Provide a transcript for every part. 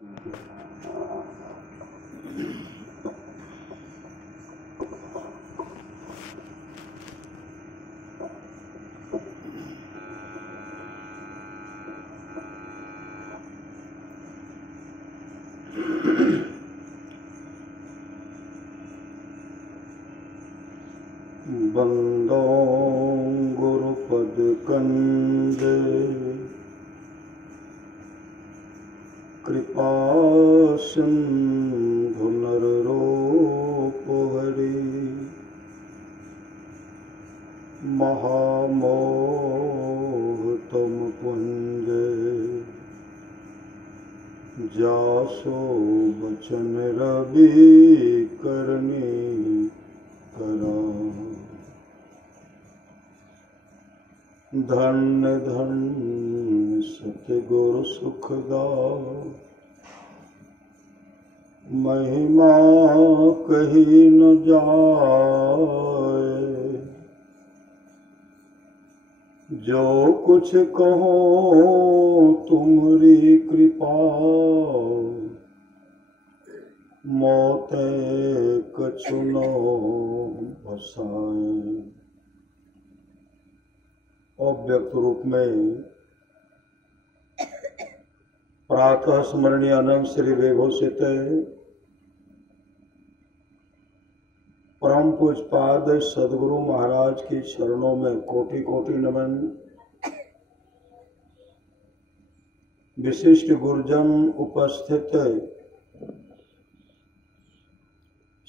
बंदो गुरुपद कंदे कृपा सिंधु नर रूप हरि महामोह तुम पुंज जासो बचन रवि करनी करा। धन्य धन्य सतगुरु सुखदाय महिमा कही न जाए। जो कुछ कहो तुम्हारी कृपा मोते कछु न बसाए। अव्यक्त रूप में प्रातः स्मरणीय अनंत श्री विभूषित परम पूज्यपाद सद्गुरु महाराज की चरणों में कोटि कोटि नमन। विशिष्ट गुरुजन उपस्थित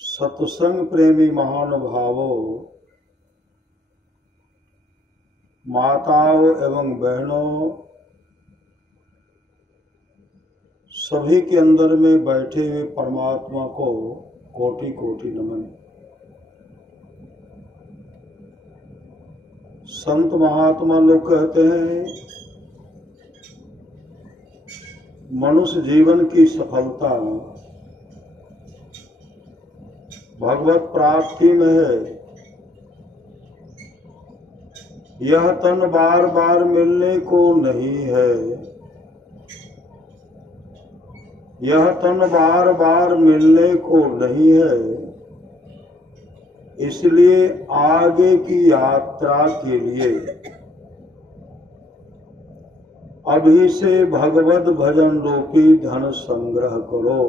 सत्संग प्रेमी महानुभावों, माताओं एवं बहनों, सभी के अंदर में बैठे हुए परमात्मा को कोटि कोटि नमन। संत महात्मा लोग कहते हैं मनुष्य जीवन की सफलता भगवत प्राप्ति में है। यह तन बार बार मिलने को नहीं है, यह तन बार बार मिलने को नहीं है। इसलिए आगे की यात्रा के लिए अभी से भगवत भजन रूपी धन संग्रह करो।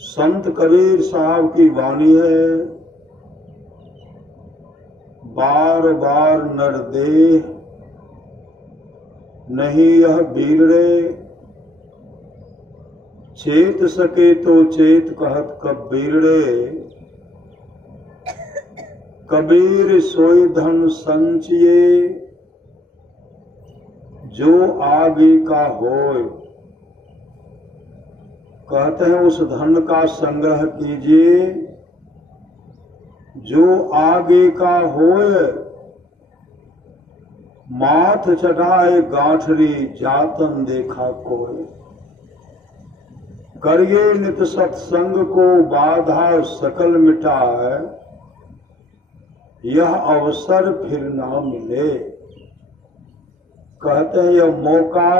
संत कबीर साहब की वाणी है, बार बार नर देह नहीं यह बीरड़े। चेत सके तो चेत कहत कबीरड़े। कबीर सोई धन संचिए जो आगे का होए। कहते हैं उस धन का संग्रह कीजिए जो आगे का होए। माथ चढ़ाए गांठरी जातन देखा कोय। करिए नित सत्संग को बाधा सकल मिटाए। यह अवसर फिर ना मिले। कहते हैं यह मौका,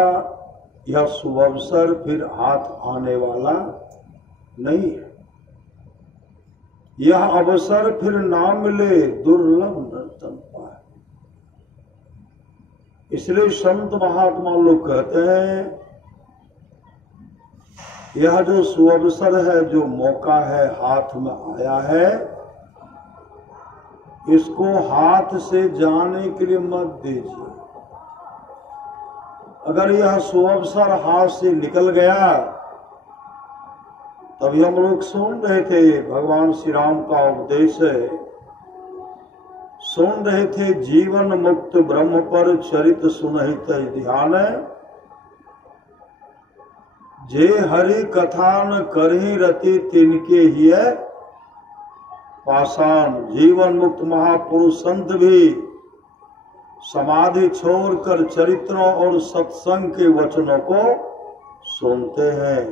यह सुअवसर फिर हाथ आने वाला नहीं है। यह अवसर फिर ना मिले, दुर्लभ नर्तन पाए। इसलिए संत महात्मा लोग कहते हैं यह जो सुअवसर है, जो मौका है, हाथ में आया है, इसको हाथ से जाने के लिए मत दीजिए। अगर यह सुअवसर हाथ से निकल गया, तभी हम लोग सुन रहे थे भगवान श्री राम का उपदेश है, सुन रहे थे जीवन मुक्त ब्रह्म पर चरित सुनहित ध्यान। जे हरि कथा न करही रति तिनके ही पाषाण। जीवन मुक्त महापुरुष संत भी समाधि छोड़कर चरित्रों और सत्संग के वचनों को सुनते हैं।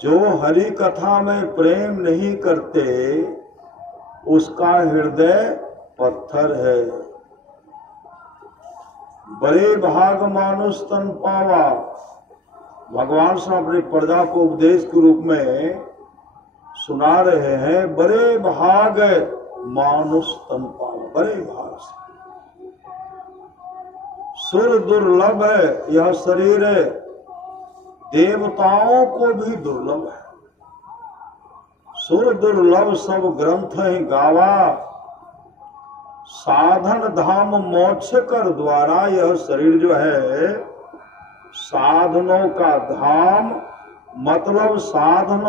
जो हरि कथा में प्रेम नहीं करते उसका हृदय पत्थर है। बड़े भाग मानुष तन पावा। भगवान से अपनी प्रजा को उपदेश के रूप में सुना रहे हैं, बड़े भाग मानुष तन पावा, बड़े भाग से। सुर दुर्लभ है यह शरीर, देवताओं को भी दुर्लभ है। सुर दुर्लभ सब ग्रंथ है गावा, साधन धाम मोक्ष कर द्वारा। यह शरीर जो है साधनों का धाम, मतलब साधन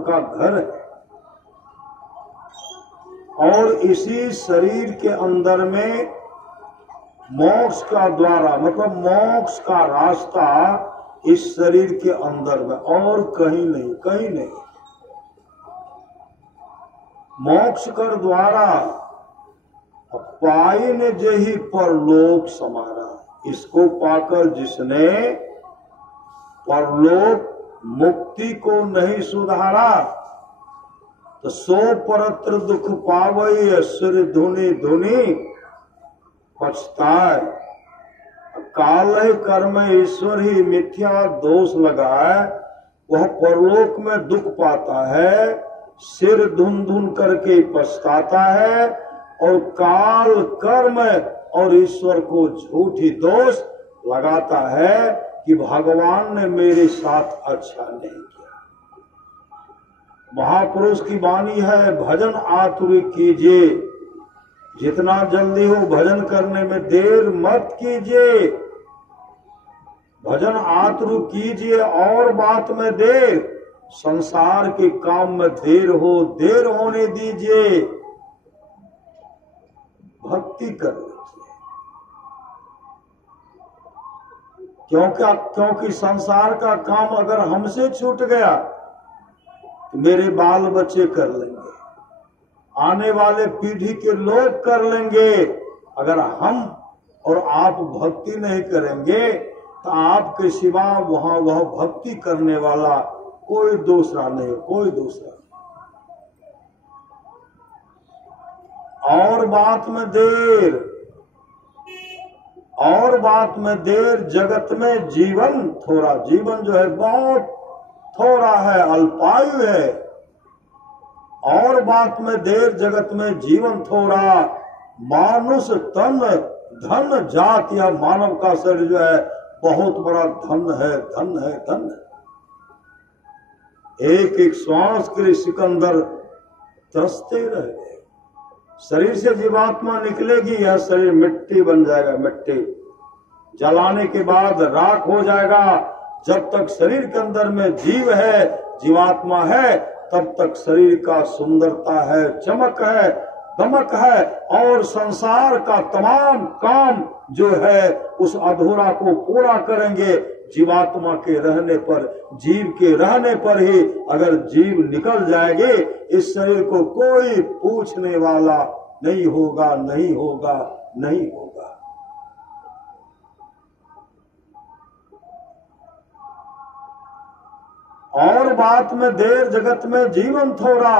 का घर है। और इसी शरीर के अंदर में मोक्ष का द्वारा, मतलब मोक्ष का रास्ता इस शरीर के अंदर में, और कहीं नहीं, कहीं नहीं। मोक्ष कर द्वारा पाइन जेहि परलोक समारा। इसको पाकर जिसने परलोक मुक्ति को नहीं सुधारा, तो सो परत्र दुख पावई सिर धुनि धुनि पछताए। काल कर्म ईश्वर ही मिथ्या दोष लगाए, वह परलोक में दुख पाता है, सिर धुन धुन करके पछताता है, और काल कर्म और ईश्वर को झूठी दोष लगाता है कि भगवान ने मेरे साथ अच्छा नहीं किया। महापुरुष की वाणी है, भजन आतुर कीजिए, जितना जल्दी हो भजन करने में देर मत कीजिए। भजन आतुर कीजिए और बात में देर, संसार के काम में देर हो, देर होने दीजिए, भक्ति कर लीजिए। क्योंकि संसार का काम अगर हमसे छूट गया तो मेरे बाल बच्चे कर लेंगे, आने वाले पीढ़ी के लोग कर लेंगे। अगर हम और आप भक्ति नहीं करेंगे तो आपके सिवा वहां वह भक्ति करने वाला कोई दूसरा नहीं, कोई दूसरा। और बात में देर, और बात में देर, जगत में जीवन थोड़ा, जीवन जो है बहुत थोड़ा है, अल्पायु है। और बात में देर, जगत में जीवन थोड़ा, मानुष तन धन जात, या मानव का शरीर जो है बहुत बड़ा धन है, धन है, धन है। एक एक श्वास के लिए सिकंदर तरसते रह गए। शरीर से जीवात्मा निकलेगी, यह शरीर मिट्टी बन जाएगा, मिट्टी जलाने के बाद राख हो जाएगा। जब तक शरीर के अंदर में जीव है, जीवात्मा है, तब तक शरीर का सुंदरता है, चमक है, दमक है, और संसार का तमाम काम जो है उस अधूरा को पूरा करेंगे। जीवात्मा के रहने पर, जीव के रहने पर ही अगर जीव निकल जाएंगे, इस शरीर को कोई पूछने वाला नहीं होगा, नहीं होगा, नहीं होगा। और बात में देर, जगत में जीवन थोड़ा,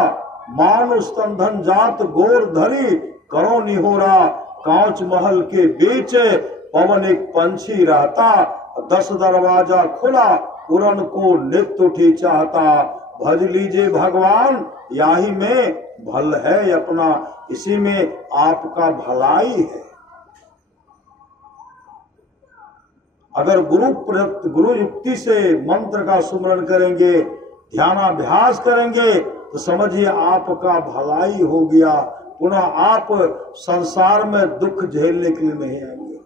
मानुष तन धन जात गोर धरी करो निहोरा। कांच महल के बीच पवन एक पंछी रहता, 10 दरवाजा खुला उड़न को नित्य उठी चाहता। भज लीजिए भगवान याही में भल है अपना, इसी में आपका भलाई है। अगर गुरु युक्ति से मंत्र का सुमरण करेंगे, ध्यानाभ्यास करेंगे, तो समझिए आपका भलाई हो गया। पुनः आप संसार में दुख झेलने के लिए नहीं आएंगे।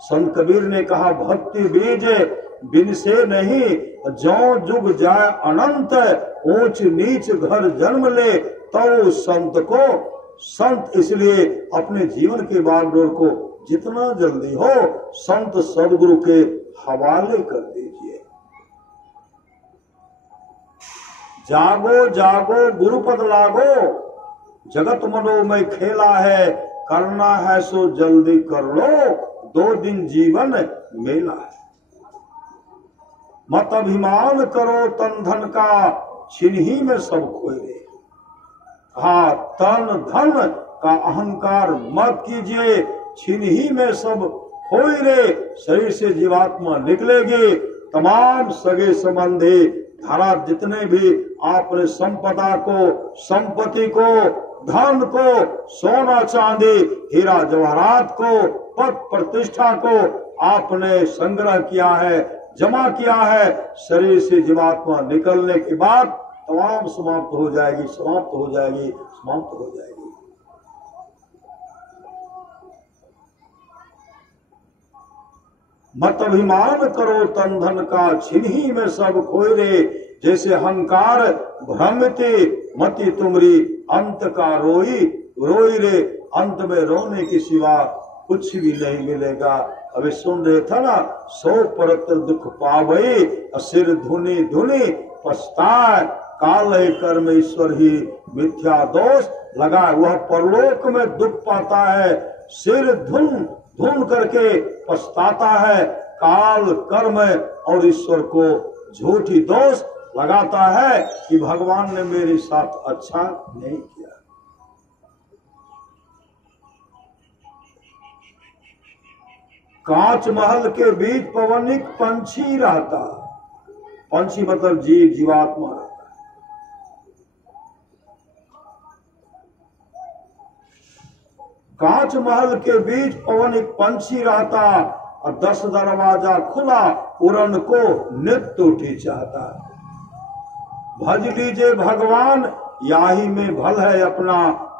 संत कबीर ने कहा, भक्ति बीज बिन से नहीं, जो जुग जाए अनंत, ऊंच नीच घर जन्म ले तो संत को संत। इसलिए अपने जीवन के बागडोर को जितना जल्दी हो संत सदगुरु के हवाले कर दीजिए। जागो जागो गुरुपद लागो, जगत मनोमय खेला है, करना है सो जल्दी कर लो, 2 दिन जीवन मेला है। मत अभिमान करो तन धन का, छिनही में सब खोए। हाँ, तन धन का अहंकार मत कीजिए, छिन ही में सब खोई रे। शरीर से जीवात्मा निकलेगी। तमाम सगे संबंधी धारा जितने भी आपने संपदा को, संपत्ति को, धन को, सोना चांदी, हीरा जवाहरात को, पद प्रतिष्ठा को आपने संग्रह किया है, जमा किया है, शरीर से जीवात्मा निकलने के बाद तमाम समाप्त हो जाएगी, समाप्त हो जाएगी, समाप्त हो जाएगी। मत अभिमान करो तन धन का, छिनही में सब खोए रे। जैसे अहंकार भ्रमते मति तुमरी, अंत का रोई रोई रे। अंत में रोने के सिवा कुछ भी नहीं मिलेगा। अभी सुन रहे था ना, 100 परत्र दुख पावई, सिर धुनी धुनी पछताए। काल है कर्म ईश्वर ही मिथ्या दोष लगा। वह परलोक में दुख पाता है, सिर धुन धुन करके पछताता है। काल कर्म और ईश्वर को झूठी दोष लगाता है कि भगवान ने मेरे साथ अच्छा नहीं किया। कांच महल के बीच पवनिक पंछी रहता। पंछी मतलब जीव, जीवात्मा रहता। कांच महल के बीच पवन एक पंछी रहता, और 10 दरवाजा खुला, उड़न को नित्य उठी चाहता। भज लीजिए भगवान, याही में भल है अपना।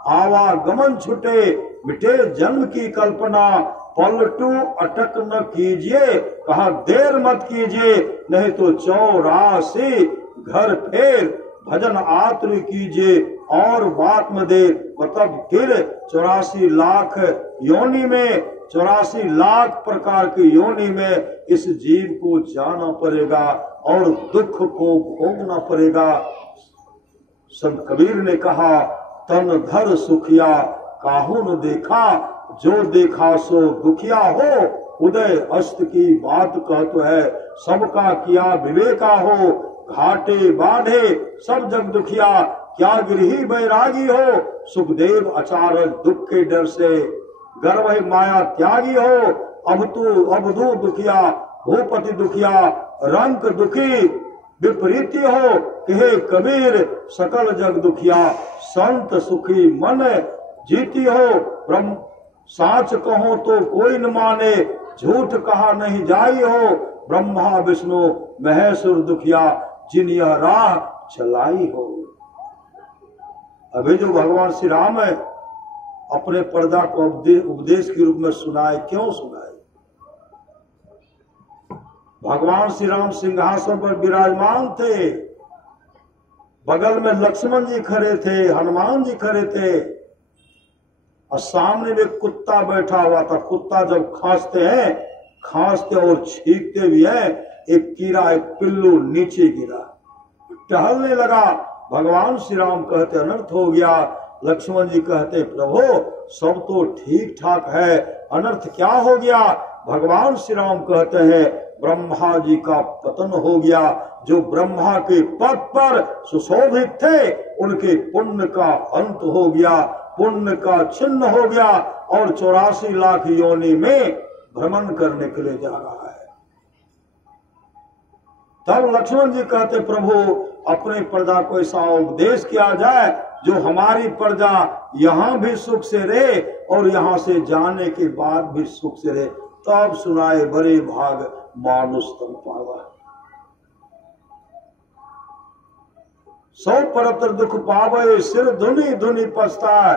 आवागमन छुटे, मिटे जन्म की कल्पना। पलटू अटक न कीजिए, कहा देर मत कीजिए, नहीं तो 84 घर फेर। भजन आतुर कीजिए और बात में दे। मतलब फिर 84 लाख योनि में, 84 लाख प्रकार की योनि में इस जीव को जाना पड़ेगा और दुख को भोगना पड़ेगा। संत कबीर ने कहा, तन धर सुखिया काहू न देखा, जो देखा सो दुखिया हो। उदय अस्त की बात कहते है, सबका किया विवेका हो। घाटे बाढ़े सब जग दुखिया, क्या गृही बैरागी हो। सुखदेव आचार्य दुख के डर से गर्व माया त्यागी हो। अबधू दुखिया, भूपति दुखिया, रंक दुखी विपरीति हो। कहे कबीर सकल जग दुखिया, संत सुखी मन जीती हो। ब्रह्म साच कहो तो कोई न माने, झूठ कहा नहीं जाई हो। ब्रह्मा विष्णु महेश्वर दुखिया, जिन यह राह चलाई हो। अभी जो भगवान श्री राम है अपने प्रजा को उपदेश के रूप में सुनाए, क्यों सुनाए? भगवान श्री राम सिंहासन पर विराजमान थे, बगल में लक्ष्मण जी खड़े थे, हनुमान जी खड़े थे, और सामने में कुत्ता बैठा हुआ था। कुत्ता जब खांसते हैं, खांसते और छींकते भी है, एक कीड़ा, एक पिल्लू नीचे गिरा, टहलने लगा। भगवान श्री राम कहते अनर्थ हो गया। लक्ष्मण जी कहते प्रभु सब तो ठीक ठाक है, अनर्थ क्या हो गया? भगवान श्री राम कहते हैं ब्रह्मा जी का पतन हो गया। जो ब्रह्मा के पद पर सुशोभित थे, उनके पुण्य का अंत हो गया, पुण्य का छिन्न हो गया, और 84 लाख योनि में भ्रमण करने के लिए जा रहा है। तब लक्ष्मण जी कहते प्रभु अपने प्रजा को ऐसा उपदेश किया जाए जो हमारी प्रजा यहाँ भी सुख से रहे और यहाँ से जाने के बाद भी सुख से रहे। तब सुनाए बड़े भाग मानुष तन पावा। 100 परत्र दुख पावे, सिर धुनी धुनी पछताए।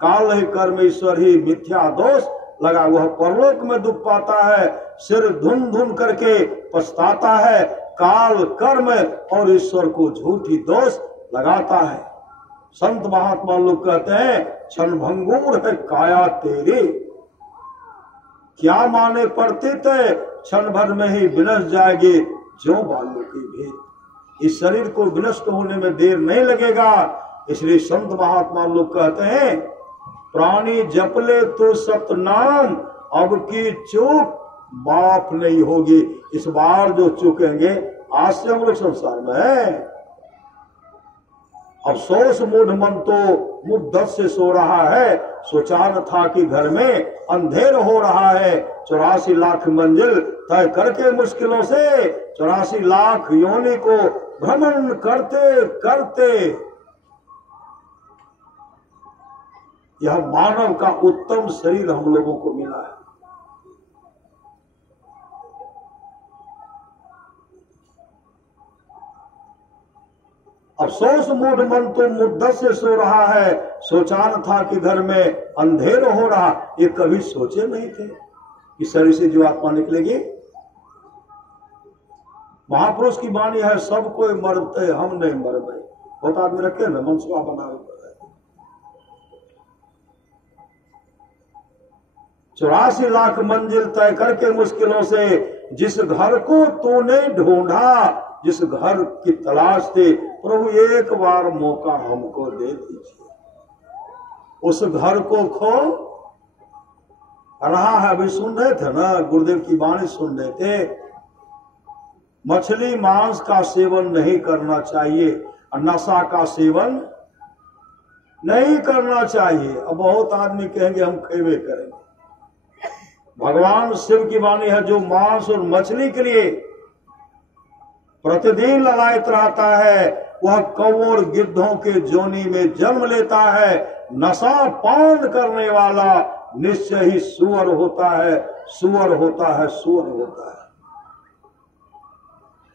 काल ही कर्म ईश्वर ही मिथ्या दोष लगा। वह परलोक में दुख पाता है, सिर धुन धुन करके पछताता है। काल कर्म और ईश्वर को झूठी दोष लगाता है। संत महात्मा लोग कहते हैं क्षण भंगुर है काया तेरी, क्या माने पड़ते थे, क्षण भर में ही विनष्ट जाएगी जो बालों की भेद। इस शरीर को विनष्ट होने में देर नहीं लगेगा। इसलिए संत महात्मा लोग कहते हैं प्राणी जपले तो सतनाम, अब की चूक माफ नहीं होगी। इस बार जो चूकेंगे, आज से हम लोग संसार में है, अफसोस मूढ़ मन तो मुद्दत से सो रहा है, सोचान था कि घर में अंधेर हो रहा है। 84 लाख मंजिल तय करके मुश्किलों से 84 लाख योनि को भ्रमण करते करते यह मानव का उत्तम शरीर हम लोगों को मिला है। अफसोस मूढ़ मन तो मुद्दत से सो रहा है, सोचान था कि घर में अंधेर हो रहा। ये कभी सोचे नहीं थे कि शरीर से जो आत्मा निकलेगी। महापुरुष की वाणी है, सब कोई मरते हम नहीं मर गए। बहुत आदमी रखे ना मनसुआ बनावे पड़ रहे। 84 लाख मंजिल तय करके मुश्किलों से जिस घर को तूने ढूंढा, जिस घर की तलाश थी, प्रभु एक बार मौका हमको दे दीजिए। उस घर को खो रहा है। अभी सुन रहे थे ना, गुरुदेव की वाणी सुन रहे थे। मछली मांस का सेवन नहीं करना चाहिए और नशा का सेवन नहीं करना चाहिए। अब बहुत आदमी कहेंगे हम खेवे करेंगे। भगवान शिव की वाणी है, जो मांस और मछली के लिए प्रतिदिन ललायत रहता है, वह कौओं और गिद्धों के जोनी में जन्म लेता है। नशा पान करने वाला निश्चय ही सुअर होता है, सुअर होता है, सुअर होता है।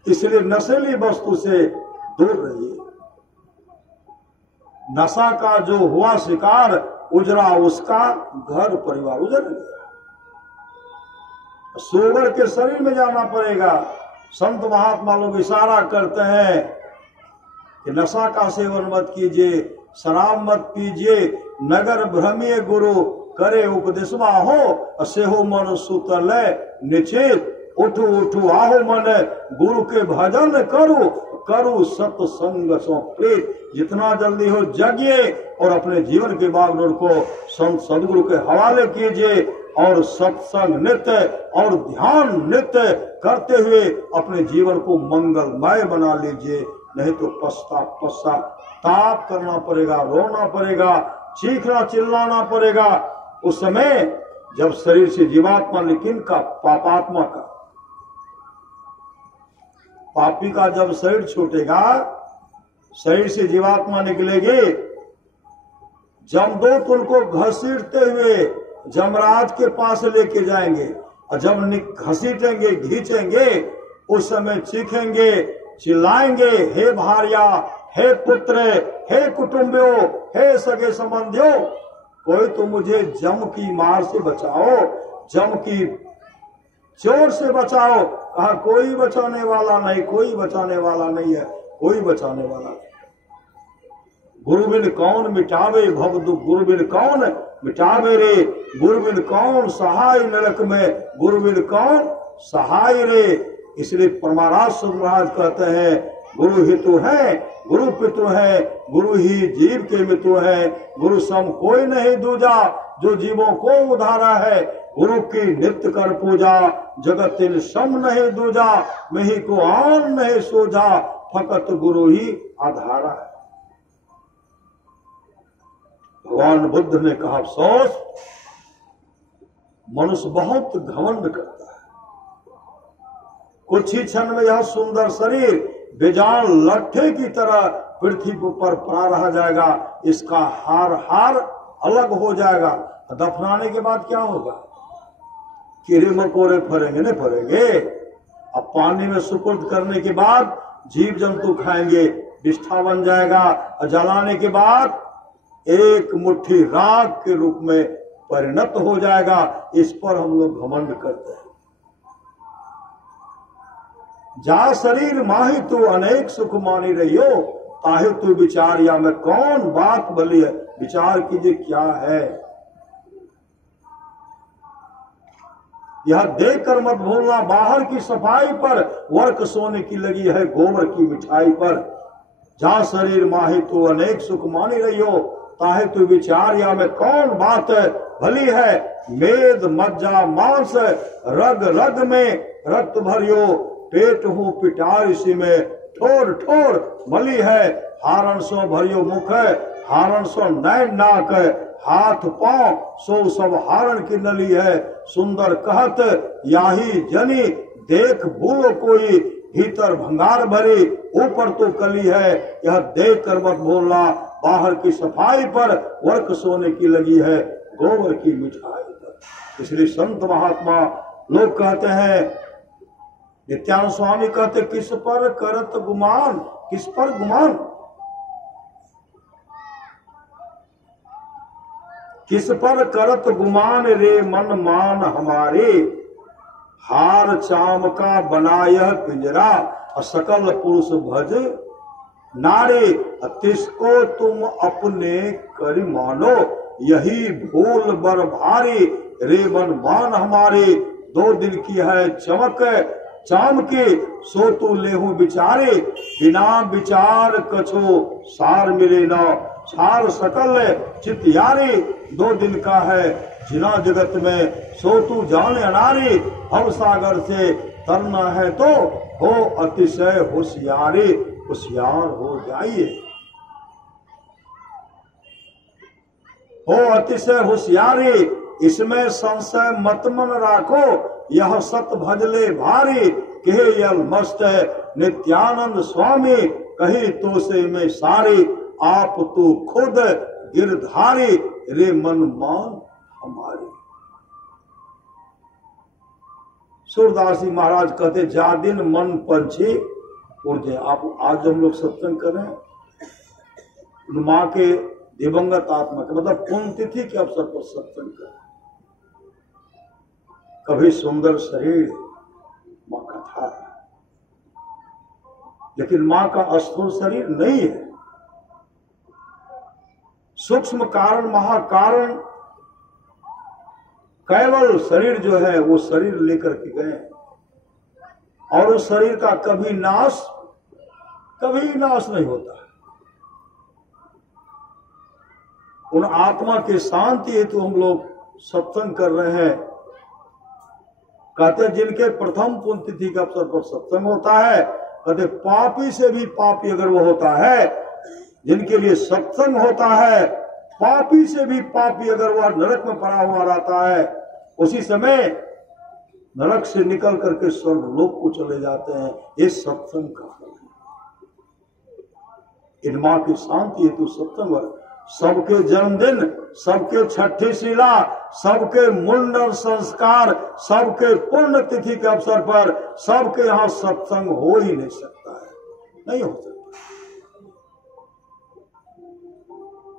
इसलिए नशीली वस्तु से दूर रहिए। नशा का जो हुआ शिकार, उजरा उसका घर परिवार उजड़ गया। सुअर के शरीर में जाना पड़ेगा। संत महात्मा लोग इशारा करते हैं कि नशा का सेवन मत कीजिए, शराब मत पीजिए, नगर भ्रमीय गुरु करे उपदेशवा हो, सेहो मन सुतल निश्चित। उठू उठू आहो मन गुरु के भजन करो, करो सत्संग सो प्रेत। जितना जल्दी हो जगिए और अपने जीवन के बागडोर को संत सदगुरु के हवाले कीजिए और सत्संग नित्य और ध्यान नित्य करते हुए अपने जीवन को मंगलमय बना लीजिए। नहीं तो पश्चाताप करना पड़ेगा, रोना पड़ेगा, चीखना चिल्लाना पड़ेगा। उस समय जब शरीर से जीवात्मा लेकिन का पापात्मा का पापी का जब शरीर छूटेगा, शरीर से जीवात्मा निकलेगी, जमदूत उनको घसीटते हुए जमराज के पास लेके जाएंगे और जब घसीटेंगे घींचेंगे, उस समय चीखेंगे चिल्लाएंगे, हे भार्या, हे पुत्र, हे कुटुंबियों, हे सगे संबंधियों, कोई तो मुझे जम की मार से बचाओ, जम की चोट से बचाओ। कहा कोई बचाने वाला नहीं, कोई बचाने वाला नहीं है, कोई बचाने वाला नहीं। गुरु बिन कौन मिटावे भव दुख, गुरु बिन कौन मिटावे रे, गुरु बिन कौन सहाय नरक में, गुरु बिन कौन सहाय रे। इसलिए परमाराज महाराज कहते हैं, गुरु हितु है, गुरु पितु है, गुरु ही जीव के मितु है, गुरु सम कोई नहीं दूजा, जो जीवों को उधारा है। गुरु की नित्य कर पूजा, जगत तिल सम नहीं दूजा, मही को आन नहीं सोझा, फकत गुरु ही आधारा है। भगवान बुद्ध ने कहा, अफसोस मनुष्य बहुत घमंड करता है। कुछ ही क्षण में यह सुंदर शरीर बेजान लट्ठे की तरह पृथ्वी पर पड़ा रह जाएगा। इसका हार हार अलग हो जाएगा। दफनाने के बाद क्या होगा? कीड़े मकोड़े फरेंगे, नहीं फरेंगे। अब पानी में सुपुर्द करने के बाद जीव जंतु खाएंगे, विष्ठा बन जाएगा। और जलाने के बाद एक मुट्ठी राख के रूप में परिणत हो जाएगा। इस पर हम लोग घमंड करते हैं। जा शरीर माही तू अनेक सुख मानी रहियो, ताहे तू विचार या में कौन बात भली है। विचार कीजिए क्या है। यह देखकर मत भूलना बाहर की सफाई पर, वर्क सोने की लगी है गोबर की मिठाई पर। जा शरीर माही तू अनेक सुख मानी रहियो, ताहे तू विचार या में कौन बात भली है। मेद मज्जा मांस रग रग में रक्त भरियो, पेट हूं पिटार इसी में ठोर ठोर मली है, हारण सो भरियो मुख है, हारण सो नैन नाक है, हाथ पांव सो सब हारण की नली है। सुंदर कहत याही जनी, देख भूलो कोई, भीतर भंगार भरी, ऊपर तो कली है, यह देख कर मत बोलना, बाहर की सफाई पर वर्क सोने की लगी है, गोबर की मिठाई पर। इसलिए संत महात्मा लोग कहते हैं, नित्यानंद स्वामी कहते, किस पर करत गुमान, किस पर गुमान, किस पर करत गुमान रे मन मान हमारे, हार चाम का बनायह पिंजरा, सकल पुरुष भज नारे, तिसको तुम अपने करी मानो, यही भूल बर भारी, रे मन मान हमारे। 2 दिन की है चमक चाम के, सो तू लेहू बिचारे, बिना विचार कछो सार मिले न, सार सकल चित यारी। 2 दिन का है जिना जगत में, सो तू जाने अनारी, भव सागर से तरना है तो हो अतिशय होशियारी, होशियार हो जाइए, हो अतिशय होशियारी, इसमें संशय मत मन राखो, यह सत भजले भारी, कहे यल मस्त नित्यानंद स्वामी, कही तो से में सारी, आप तू खुद गिरधारी, रे मन मान हमारी। सूरदास जी महाराज कहते, जा दिन मन पंछी उड़ जाए। आप आज हम लोग सत्संग कर रहे हैं, माँ के दिवंगत आत्मा के मतलब पुण्यतिथि के अवसर पर सत्संग कर, कभी सुंदर शरीर माँ का था, लेकिन माँ का स्थूल शरीर नहीं है। सूक्ष्म कारण महाकारण केवल शरीर जो है वो शरीर लेकर के गए, और उस शरीर का कभी नाश नहीं होता। उन आत्मा के शांति हेतु हम लोग सत्संग कर रहे हैं। कहते जिनके प्रथम पुण्यतिथि के अवसर पर सत्संग होता है, कहते पापी से भी पापी अगर वो होता है, जिनके लिए सत्संग होता है, पापी से भी पापी अगर वह नरक में पड़ा हुआ रहता है, उसी समय नरक से निकल करके स्वर्गलोक को चले जाते हैं। ये सत्संग का फल है। इन माँ की शांति हेतु सत्संग, सबके जन्मदिन, सबके छठी शिला, सबके मुंडन संस्कार, सबके पुण्य तिथि के अवसर पर सबके यहाँ सत्संग हो ही नहीं सकता है, नहीं हो सकता।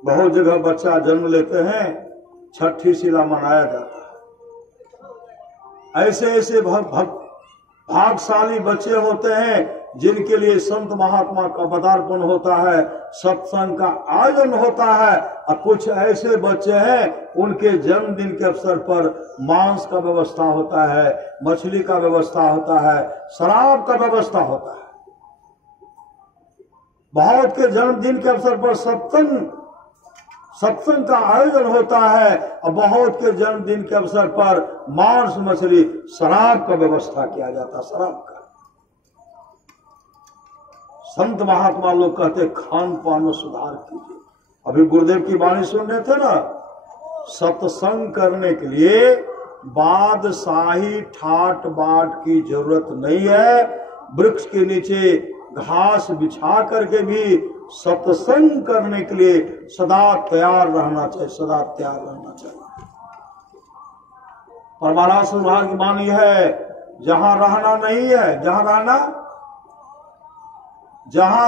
बहुत जगह बच्चा जन्म लेते हैं, छठी शिला मनाया जाता है। ऐसे ऐसे भागशाली बच्चे होते हैं जिनके लिए संत महात्मा का पदार्पण होता है, सत्संग का आयोजन होता है। और कुछ ऐसे बच्चे हैं उनके जन्मदिन के अवसर पर मांस का व्यवस्था होता है, मछली का व्यवस्था होता है, शराब का व्यवस्था होता है। बहुत के जन्मदिन के अवसर पर सत्संग का आयोजन होता है, और बहुत के जन्मदिन के अवसर पर मांस मछली शराब का व्यवस्था किया जाता, शराब का। संत महात्मा लोग कहते खान पान में सुधार कीजिए। अभी गुरुदेव की वाणी सुन रहे थे ना, सत्संग करने के लिए बादशाही ठाट बाट की जरूरत नहीं है। वृक्ष के नीचे घास बिछा करके भी सत्संग करने के लिए सदा तैयार रहना चाहिए, सदा तैयार रहना चाहिए। परमारास विभाग की वाणी है, जहां रहना नहीं है, जहां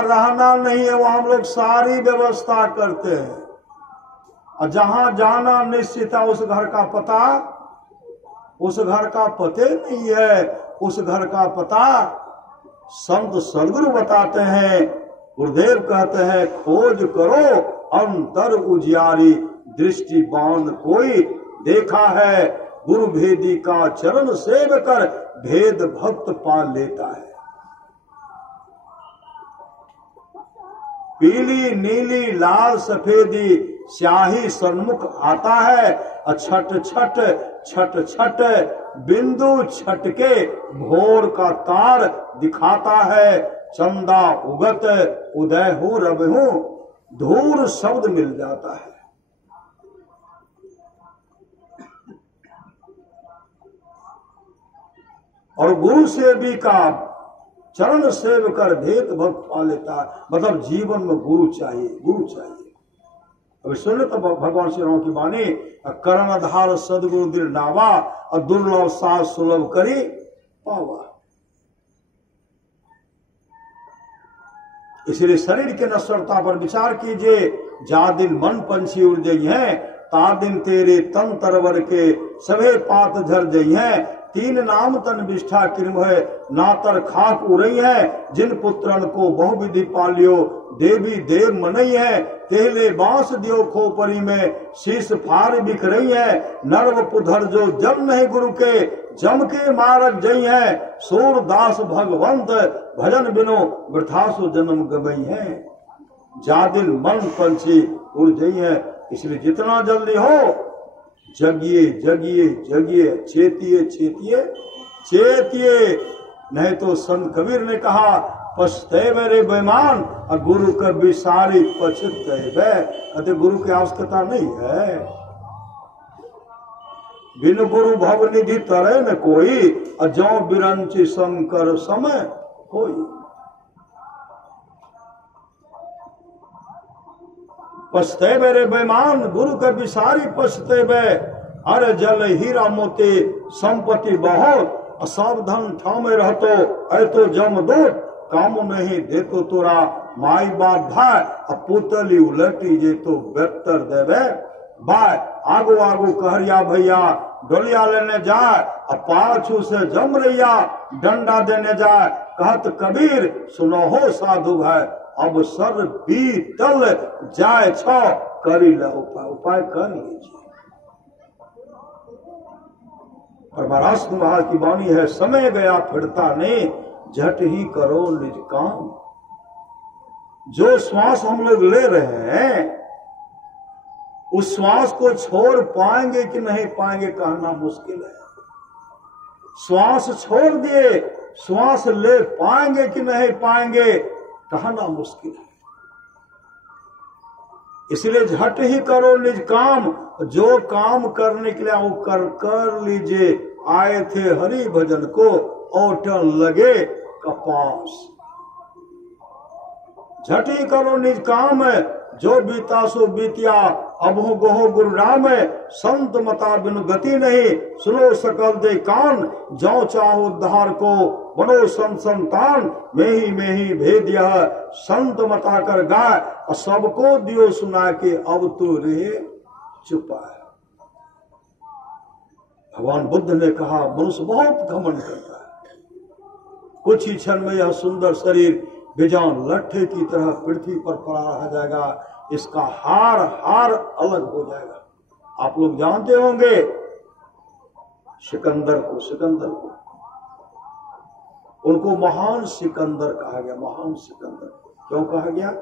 रहना नहीं है वहां हम लोग सारी व्यवस्था करते हैं, और जहां जाना निश्चित है उस घर का पते नहीं है। उस घर का पता संत सदगुरु बताते हैं। गुरुदेव कहते हैं, खोज करो अंतर उजियारी, दृष्टिबान कोई देखा है, गुरु भेदी का चरण सेव कर, भेद भक्त पा लेता है। पीली नीली लाल सफेदी स्याही सन्मुख आता है, छट छट छट छट बिंदु छटके भोर का तार दिखाता है। चंदा उगत उदय हो रब हूं, धूर शब्द मिल जाता है। और गुरु सेवी का चरण सेव कर भेद भक्त पा लेता है। मतलब जीवन में गुरु चाहिए, गुरु चाहिए। अभी सुन तो भगवान श्री राम की वाणी, करण आधार सदगुरु दिल नावा, और दुर्लभ साथ सुलभ करी पावा। इसलिए शरीर के नश्वरता पर विचार कीजिए। जा दिन मन पंछी उड़ जई है, ता दिन तेरे तन तरवर के सभे पात झर जई है। तीन नाम तन विष्ठा किरम है, नातर खाक उड़ई है। जिन पुत्रन को बहुविधि पालियो, देवी देव मनई है। तेले बांस दियो खोपरी में, शीश फार बिख रही है। नर्व पुधर जो जम नहीं गुरु के, जम के मारक जई है। सूरदास भगवंत भजन बिनो, वृथासु जन्म गवई है। जा दिन मन पंछी उड़ जई है। इसलिए जितना जल्दी हो जगिए जगिए जगिए, चेतिए चेतिए चेतिए। नहीं तो संत कबीर ने कहा, पछते रे बेमान, और गुरु कभी सारी पछते। कहते गुरु की आवश्यकता नहीं है। बिन गुरु भव निधि तरे न कोई, और जो बिरंची शंकर समय कोई। पछते रे बेमान, गुरु के बिसारी पछते बे। अरे जल हीरा मोती संपत्ति बहुत, सब धन ठामे रहतो। ऐ तो जमदूत काम नहीं देतो तोरा। माई बाप भाई पुतली उलटी जे तो बेहतर देवे। बाय आगो आगो कहरिया भैया, डोलिया लेने जाए, पाछू से जम रैया डंडा देने जाए। कहत कबीर सुनो हो साधु भाई, अब सर बीतल जाए छो, करी ले उपाय। उपाय कर लीजिए। और महाराज महाराज की वाणी है, समय गया फिरता नहीं, झट ही करो निज काम। जो श्वास हम लोग ले रहे हैं, उस श्वास को छोड़ पाएंगे कि नहीं पाएंगे कहना मुश्किल है। श्वास छोड़ दिए, श्वास ले पाएंगे कि नहीं पाएंगे कहना मुश्किल है। इसलिए झट ही करो निज काम। जो काम करने के लिए वो कर लीजिए। आए थे हरि भजन को, औटन लगे कपास। झट ही करो निज काम, जो बीता सो बीतिया, अब हो गोहो गुरु नाम। संत मता बिनु गति नहीं, सुनो सकल दे कान। जो चाहो उद्धार को, बनो संतान। में ही भेद यह संत मता कर गाय, और सबको दियो सुना के अब तो रहे चुपा है। भगवान बुद्ध ने कहा, मनुष्य बहुत घमंड करता है। कुछ ही क्षण में यह सुंदर शरीर बेजान लट्ठे की तरह पृथ्वी पर पड़ा रह जाएगा। इसका हार अलग हो जाएगा। आप लोग जानते होंगे सिकंदर को उनको महान सिकंदर कहा गया। महान सिकंदर क्यों कहा गया?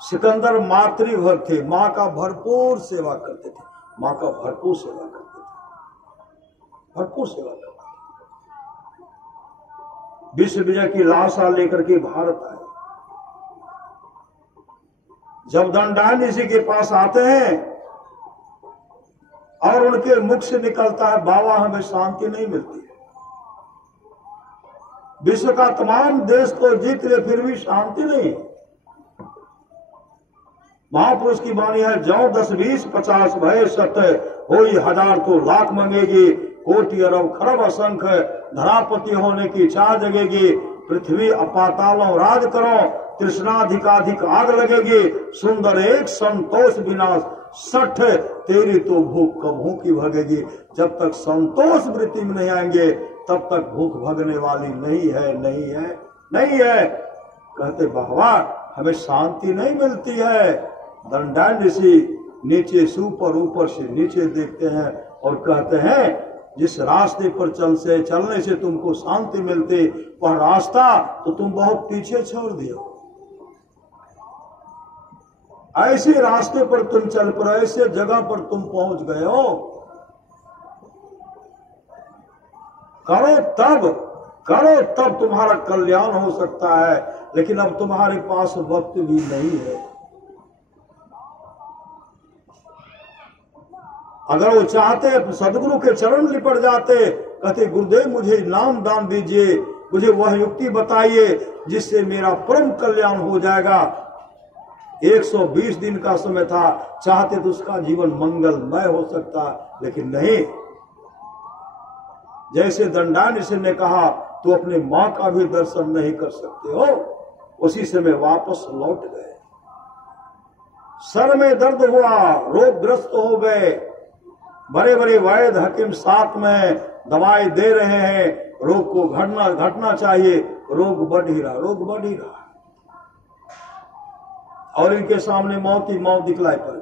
सिकंदर मातृभक्त थे, माँ का भरपूर सेवा करते थे। माँ का भरपूर सेवा करते थे, भरपूर सेवा करते थे। विश्व विजय की लाशा लेकर के भारत आए। जब दंडान ऋषि के पास आते हैं और उनके मुख से निकलता है, बाबा हमें शांति नहीं मिलती है। विश्व का तमाम देश को जीत ले फिर भी शांति नहीं। महापुरुष की वाणी है, जो 10 20 50 भय सत्य होई, 1000 तो लाख मंगेगी। कोटि अरब खरब असंख्य धरापति होने की चाह जगेगी। पृथ्वी अपातालों राज करो, तृष्णाधिकाधिक आग लगेगी। सुंदर एक संतोष विनाश, 60 तेरी तो भूख कभू की भगेगी। जब तक संतोष वृत्ति में नहीं आएंगे तब तक भूख भगने वाली नहीं है, नहीं है, नहीं है। कहते भगवान हमें शांति नहीं मिलती है। दंडान ऋषि नीचे से ऊपर से नीचे देखते हैं और कहते हैं, जिस रास्ते पर चलने से तुमको शांति मिलती, वह रास्ता तो तुम बहुत पीछे छोड़ दियो। ऐसे रास्ते पर तुम चल पड़े, ऐसे जगह पर तुम पहुंच गए हो। करो तब करो तब तुम्हारा कल्याण हो सकता है, लेकिन अब तुम्हारे पास वक्त भी नहीं है। अगर वो चाहते सदगुरु के चरण लिपट जाते, कहते गुरुदेव मुझे नाम दान दीजिए, मुझे वह युक्ति बताइए जिससे मेरा परम कल्याण हो जाएगा। 120 दिन का समय था, चाहते तो उसका जीवन मंगलमय हो सकता, लेकिन नहीं। जैसे दंडानिधि ने कहा तो अपने मां का भी दर्शन नहीं कर सकते हो, उसी समय वापस लौट गए। सर में दर्द हुआ, रोगग्रस्त हो गए, बड़े बड़े वैद्य हकीम साथ में दवाई दे रहे हैं, रोग को घटना चाहिए, रोग बढ़ ही रहा। और इनके सामने मौत ही मौत दिखलाई पड़।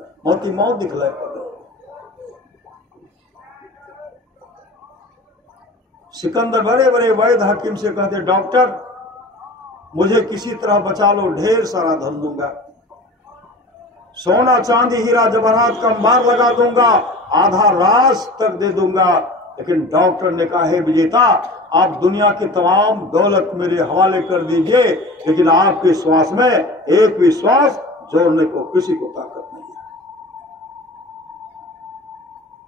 सिकंदर बड़े बड़े वैद्य हकीम से कहते डॉक्टर मुझे किसी तरह बचा लो, ढेर सारा धन दूंगा, सोना चांदी हीरा जवाहरात का अंबार लगा दूंगा, आधा राज तक दे दूंगा। लेकिन डॉक्टर ने कहा हे विजेता, आप दुनिया की तमाम दौलत मेरे हवाले कर दीजिए, लेकिन आपके श्वास में एक भी श्वास जोड़ने को किसी को ताकत नहीं है।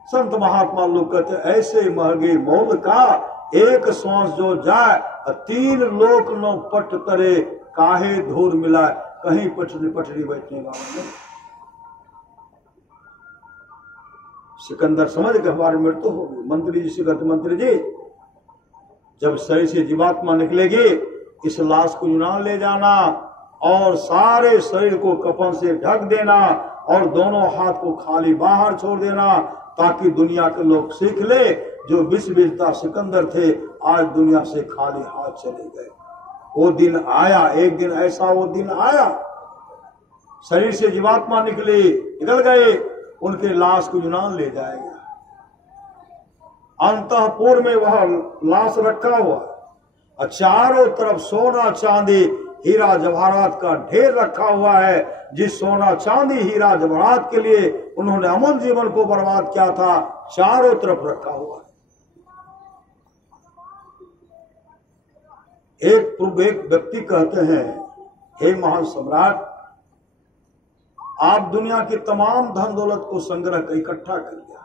संत महात्मा लोग कहते ऐसे महंगे मोल का एक श्वास जो जाए, 3 लोक न पट करे, काहे धूर मिलाए, कहीं पटरी बैठने वाला नहीं। सिकंदर समझ के हमारी मृत्यु होगी। मंत्री जी से कहते मंत्री जी जब शरीर से जीवात्मा निकलेगी, इस लाश को यूनान ले जाना और सारे शरीर को कफन से ढक देना और दोनों हाथ को खाली बाहर छोड़ देना, ताकि दुनिया के लोग सीख ले जो विश्व विजेता सिकंदर थे आज दुनिया से खाली हाथ चले गए। वो दिन आया, एक दिन ऐसा वो दिन आया, शरीर से जीवात्मा निकल गए, उनके लाश को यूनान ले जाएगा। अंतःपुर में वह लाश रखा हुआ और चारों तरफ सोना चांदी हीरा जवाहरात का ढेर रखा हुआ है। जिस सोना चांदी हीरा जवाहरात के लिए उन्होंने अमन जीवन को बर्बाद किया था, चारों तरफ रखा हुआ है। एक व्यक्ति कहते हैं हे महान सम्राट, आप दुनिया की तमाम धन दौलत को संग्रह कर इकट्ठा कर लिया,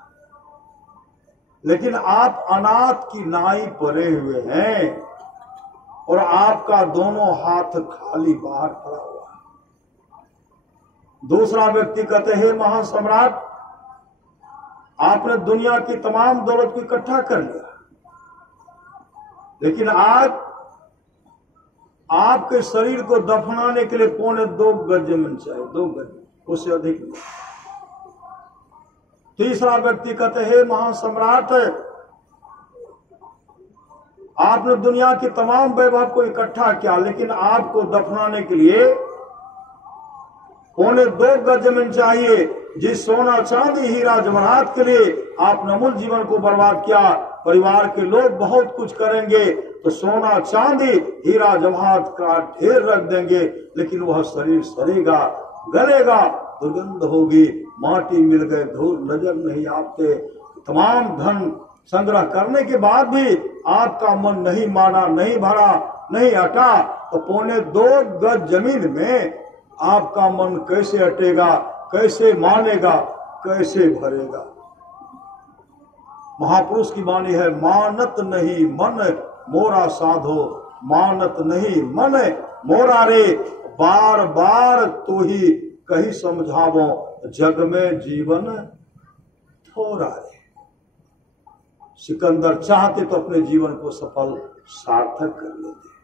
लेकिन आप अनाथ की नाई पड़े हुए हैं और आपका दोनों हाथ खाली बाहर पड़ा हुआ है। दूसरा व्यक्ति कहते हैं महान सम्राट, आपने दुनिया की तमाम दौलत को इकट्ठा कर लिया, लेकिन आज आपके शरीर को दफनाने के लिए 2.25 गज जमीन चाहिए, 2 गज, उससे अधिक नहीं। तीसरा व्यक्ति कहते हैं महान सम्राट, आपने दुनिया की तमाम वैभव को इकट्ठा किया, लेकिन आपको दफनाने के लिए 2.25 गज जमीन चाहिए। जिस सोना चांदी हीरा जवाहरात के लिए आपने अमूल जीवन को बर्बाद किया, परिवार के लोग बहुत कुछ करेंगे तो सोना चांदी हीरा जवाहरात का ढेर रख देंगे, लेकिन वह शरीर सड़ेगा, गलेगा, दुर्गंध होगी, माटी मिल गए, धूल नजर नहीं आते। तमाम धन संग्रह करने के बाद भी आपका मन नहीं माना, नहीं भरा, नहीं हटा, तो 2.25 गज जमीन में आपका मन कैसे हटेगा, कैसे मानेगा, कैसे भरेगा। महापुरुष की वाणी है, मानत नहीं मन मोरा साधो, मानत नहीं मन मोरा रे, बार बार तो ही कहीं समझावो, जग में जीवन थोड़ा रे। सिकंदर चाहते तो अपने जीवन को सफल सार्थक कर लेते।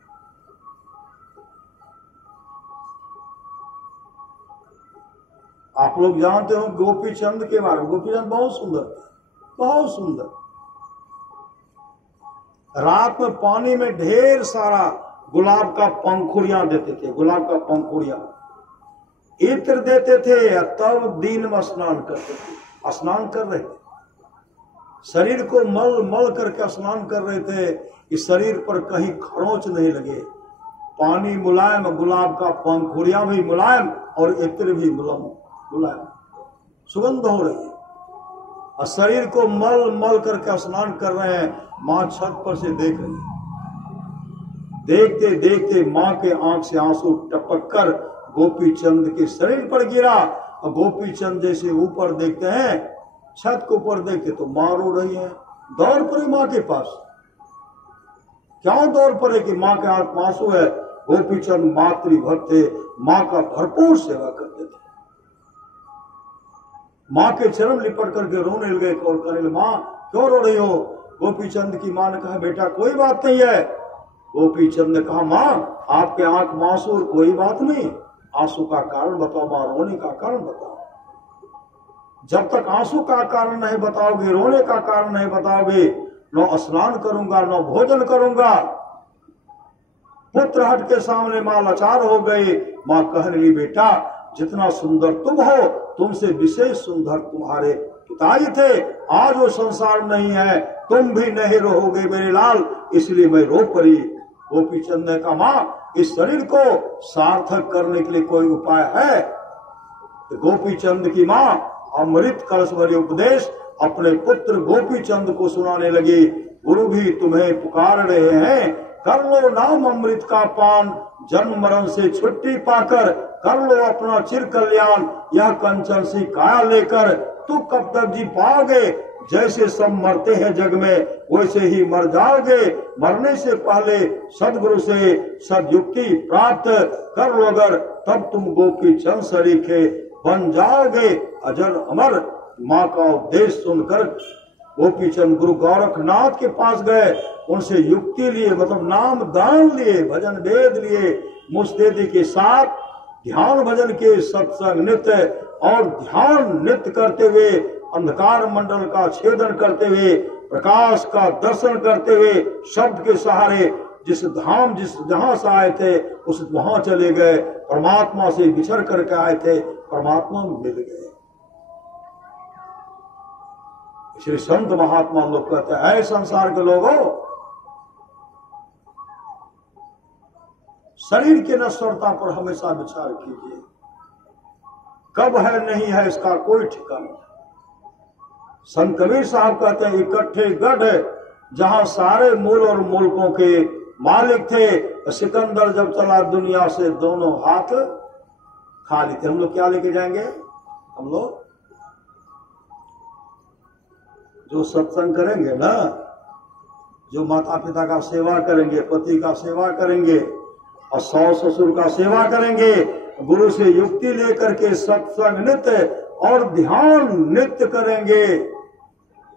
आप लोग जानते हो गोपी चंद के बारे में, गोपी चंद बहुत सुंदर था, बहुत सुंदर। रात में पानी में ढेर सारा गुलाब का पंखुड़ियां देते थे, गुलाब का पंखुड़ियां इत्र देते थे, तब दिन में स्नान करते थे। स्नान कर रहे थे, शरीर को मल मल करके स्नान कर रहे थे कि शरीर पर कहीं खरोंच नहीं लगे। पानी मुलायम, गुलाब का पंखुड़ियां भी मुलायम और इत्र भी मुलायम, सुगंध हो रही है और शरीर को मल मल करके स्नान कर रहे हैं। मां छत पर से देख रही है, देखते देखते माँ के आंख से आंसू टपक कर गोपी चंद के शरीर पर गिरा। और गोपी चंद जैसे ऊपर देखते हैं, छत के ऊपर देखते तो माँ रो रही है, दौड़ पड़े माँ के पास। क्यों दौड़ पड़े कि माँ के आंख में आंसू है। गोपी चंद मातृभक्त थे, माँ का भरपूर सेवा करते थे। माँ के चरण लिपट करके रोने लगे और कहने लगे, माँ क्यों रो रही हो? गोपी चंद की माँ ने कहा, बेटा कोई बात नहीं है। गोपी चंद ने कहा, माँ आपके आंख में आंसू और कोई बात नहीं, आंसू का कारण बताओ माँ, रोने का कारण बताओ। जब तक आंसू का कारण नहीं बताओगे, रोने का कारण नहीं बताओगे, न स्नान करूंगा न भोजन करूंगा। पुत्र हट के सामने माँ लाचार हो गई। माँ कहने लगी, बेटा जितना सुंदर तुम हो, तुमसे विशेष सुंदर तुम्हारे पिताजी थे। आज वो संसार नहीं है, तुम भी नहीं रहोगे मेरे लाल, इसलिए मैं रो पड़ी। गोपी चंद ने कहा, माँ इस शरीर को सार्थक करने के लिए कोई उपाय है? तो गोपी चंद की माँ अमृत कलश भरे उपदेश अपने पुत्र गोपी चंद को सुनाने लगी। गुरु भी तुम्हें पुकार रहे हैं, कर लो नाम अमृत का पान, जन्म मरण से छुट्टी पाकर कर लो अपना चिर कल्याण। यह कंचन सी काया लेकर तू कब तक जी पाओगे? जैसे सब मरते हैं जग में, वैसे ही मर जाओगे। मरने से पहले सदगुरु से सदयुक्ति प्राप्त कर लो अगर, तब तुम गोपी चंद सरीखे बन जाओगे अजर अमर। माँ का उपदेश सुनकर गोपी चंद गुरु गोरखनाथ के पास गए, उनसे युक्ति लिए, मतलब नाम दान लिए, भजन वेद लिए, मुस्तैदी के साथ ध्यान भजन के सत्संग नित्य और ध्यान नित्य करते हुए, अंधकार मंडल का छेदन करते हुए, प्रकाश का दर्शन करते हुए, शब्द के सहारे जिस धाम जिस जहां से आए थे उस वहां चले गए। परमात्मा से बिछड़ करके आए थे, परमात्मा में मिल गए। श्री संत महात्मा लोग कहते हैं, ऐ संसार के लोगों, शरीर की नश्वरता पर हमेशा विचार कीजिए। कब है नहीं है इसका कोई ठिकाना। संत कबीर साहब कहते हैं, इकट्ठे गढ़ जहां सारे मूल और मुल्कों के मालिक थे। सिकंदर जब चला दुनिया से दोनों हाथ खाली थे। हम लोग क्या लेके जाएंगे? हम लोग जो सत्संग करेंगे ना, जो माता पिता का सेवा करेंगे, पति का सेवा करेंगे और सास ससुर का सेवा करेंगे, गुरु से युक्ति लेकर के सत्संग नित्य और ध्यान नित्य करेंगे,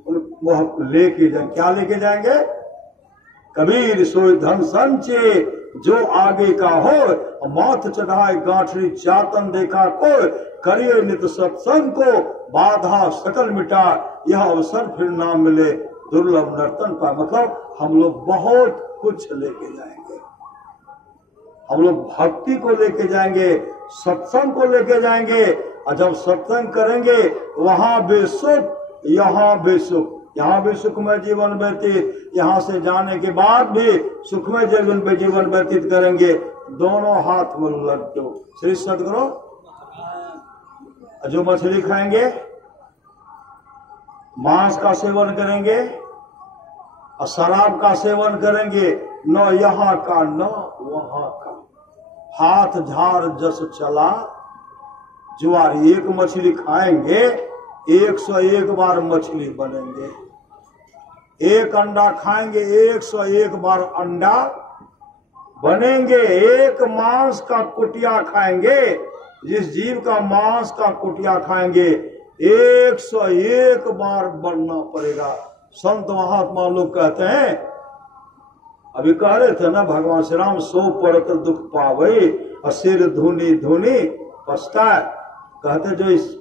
वह लेके जाएंगे। क्या लेके जाएंगे? कबीर सोई धन संचे जो आगे का हो, माथ चढ़ाए गांठरी चातन देखा को, करिए नित सत्संग को बाधा सकल मिटा, यह अवसर फिर ना मिले दुर्लभ नर्तन पा। मतलब हम लोग बहुत कुछ लेके जाएंगे। हम लोग भक्ति को लेके जाएंगे, सत्संग को लेके जाएंगे। और जब सत्संग करेंगे वहां बेसुख यहाँ बेसुख, यहाँ भी सुखमय जीवन व्यतीत, यहाँ से जाने के बाद भी सुखमय जीवन व्यतीत करेंगे। दोनों हाथ में लड्डू। श्री सदगुरु जो मछली खाएंगे, मांस का सेवन करेंगे और शराब का सेवन करेंगे, न यहाँ का न वहां का, हाथ झाड़ जस चला जुआरी। एक मछली खाएंगे 101 बार मछली बनेंगे, एक अंडा खाएंगे 101 बार अंडा बनेंगे, एक मांस का कुटिया खाएंगे, जिस जीव का मांस का कुटिया खाएंगे 101 बार बनना पड़ेगा। संत महात्मा लोग कहते हैं, अभी कह रहे थे ना, भगवान श्री राम सो पड़त दुख पावे और सिर धुनी धुनी पछताए। कहते जो इस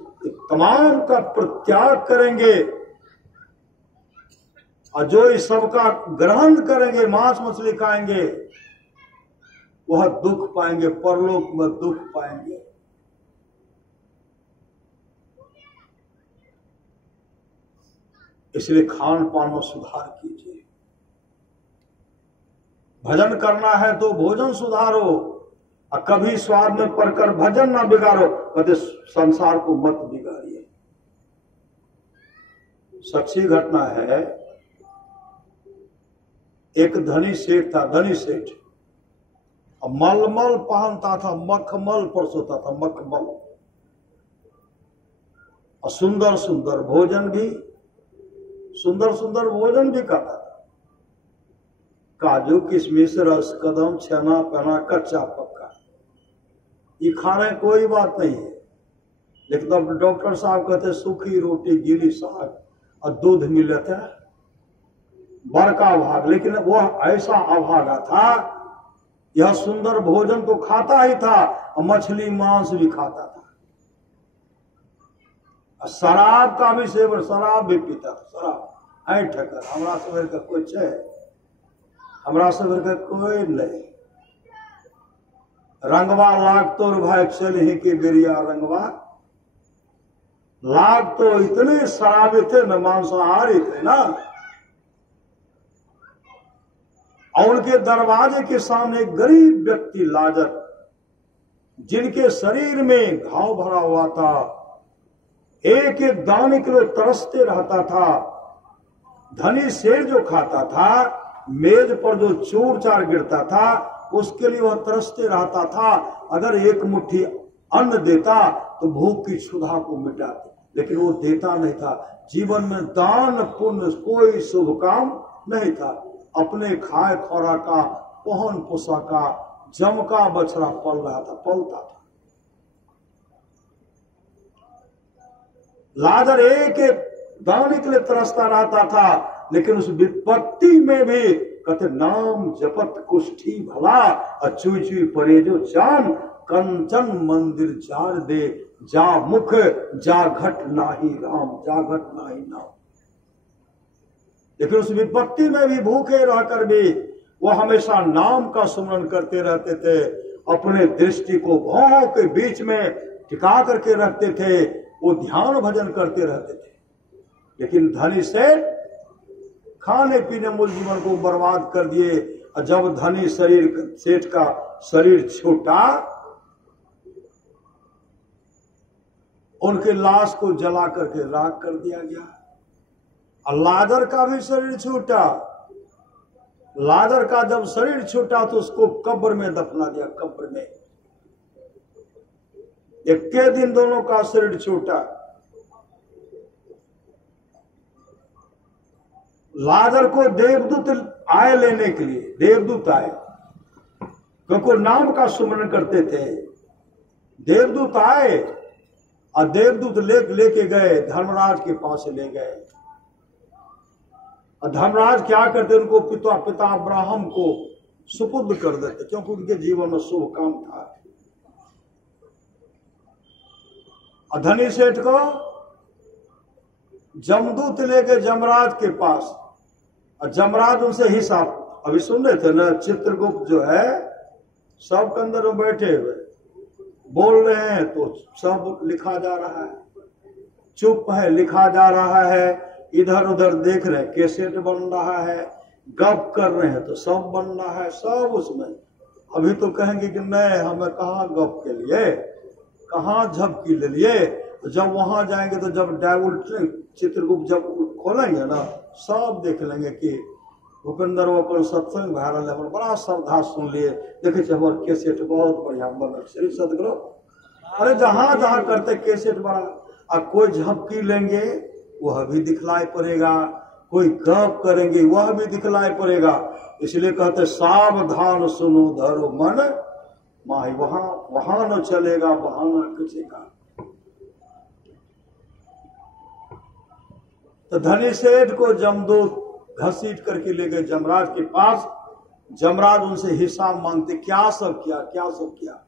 तमाम का प्रत्याग करेंगे और जो इस सबका ग्रहण करेंगे, मांस मछली खाएंगे, वह दुख पाएंगे, परलोक में दुख पाएंगे। इसलिए खान पान में सुधार कीजिए। भजन करना है तो भोजन सुधारो, और कभी स्वाद में पड़कर भजन ना बिगाड़ो। कहते संसार को मत बिगाड़िए। सच्ची घटना है, एक धनी सेठ था, धनी सेठ, मलमल पहनता था, मखमल पर सोता था, मखमल। और सुंदर सुंदर भोजन भी खाता था। काजू किशमिश रस कदम छेना पना कच्चा पक्का ये खा रहे, कोई बात नहीं है। लेकिन तब डॉक्टर साहब कहते सूखी रोटी गीली साग और दूध मिले थे, बड़का भाग। लेकिन वो ऐसा अभागा था, यह सुंदर भोजन तो खाता ही था और मछली मांस भी खाता था। शराब का भी सेवन, शराब भी पीता था, शराब ऐ ठकर। हमरा सब का कोई है, हमरा सब का कोई नहीं। रंगवा लाग तो भाई चल ही के बेरिया रंगवा लाग तो इतने शराबी थे न, मांसाहारी थे ना। और उनके दरवाजे के सामने एक गरीब व्यक्ति लाजर, जिनके शरीर में घाव भरा हुआ था, एक एक दाने के लिए तरसते रहता था। धनी शेर जो खाता था, मेज पर जो चूर चार गिरता था, उसके लिए वह तरसते रहता था। अगर एक मुट्ठी अन्न देता तो भूख की क्षुधा को मिटाते, लेकिन वो देता नहीं था। जीवन में दान पुण्य कोई शुभ काम नहीं था। अपने खाए खोरा का, पहन पोसा का, जम का बछड़ा पलता था। लाजर एक एक दाने के लिए तरसता रहता था, लेकिन उस विपत्ति में भी कहते नाम जपत कुष्ठी भला, अचुई चुई परे जो जान, कंचन मंदिर जार दे, जा मुख जा घट नाही राम, जा घट नाही नाम। लेकिन उस विपत्ति में भी भूखे रहकर भी वो हमेशा नाम का सुमरन करते रहते थे। अपने दृष्टि को भौं के बीच में टिका करके रखते थे, वो ध्यान भजन करते रहते थे। लेकिन धनी सेठ खाने पीने मूल जीवन को बर्बाद कर दिए। और जब धनी सेठ का शरीर छूटा, उनके लाश को जला करके राख कर दिया गया। और लाजर का भी शरीर छूटा। लाजर का जब शरीर छूटा तो उसको कब्र में दफना दिया, कब्र में। एक के दिन दोनों का शरीर छूटा। लाजर को देवदूत आए लेने के लिए, देवदूत आए, क्योंकि नाम का सुमरन करते थे। देवदूत आए और देवदूत लेके गए, धर्मराज के पास ले गए। और धर्मराज क्या करते, उनको पिता अब्राहम को सुपुर्द कर देते, क्योंकि उनके जीवन में शुभ काम था। और धनी सेठ को जमदूत लेके जमराज के पास, और जमराज उनसे हिसाब, अभी सुन रहे थे ना, चित्रगुप्त जो है सब के अंदर में बैठे हुए बोल रहे हैं तो सब लिखा जा रहा है, चुप है लिखा जा रहा है, इधर उधर देख रहे हैं कैसेट बन रहा है, गप कर रहे हैं तो सब बन रहा है, सब उसमें। अभी तो कहेंगे कि नहीं, हमें कहाँ गप के लिए, कहाँ झपकी ले लिए। जब वहां जाएंगे तो जब डायवुल चित्रगुप्त जब खोलेंगे ना, सब देख लेंगे कि भूपेंद्र अपन सत्संग भैरल है, बड़ा श्रद्धा सुन लिए, देखे हमारे कैसेट बहुत बढ़िया बन, श्री सदगुरु। अरे जहां जहां करते कैसेट बड़ा, और कोई झपकी लेंगे वह भी दिखलाई पड़ेगा, कोई गप करेंगे वह भी दिखलाई पड़ेगा। इसलिए कहते सावधान सुनो धरो मन माही, वहां न चलेगा बहाना किसी का। तो धनी सेठ को जमदूत घसीट करके ले गए जमराज के पास। जमराज उनसे हिसाब मांगते, क्या सब किया, क्या सब किया।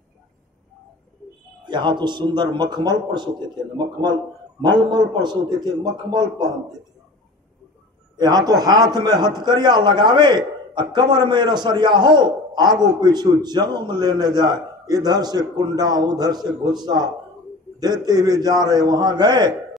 यहाँ तो सुंदर मखमल पर सोते थे, मखमल मलमल पर सोते थे, मखमल पहनते थे। यहाँ तो हाथ में हथकरिया लगावे और कमर में रसरिया हो, आगो पीछू जाम लेने जाए, इधर से कुंडा उधर से गुस्सा देते हुए जा रहे। वहां गए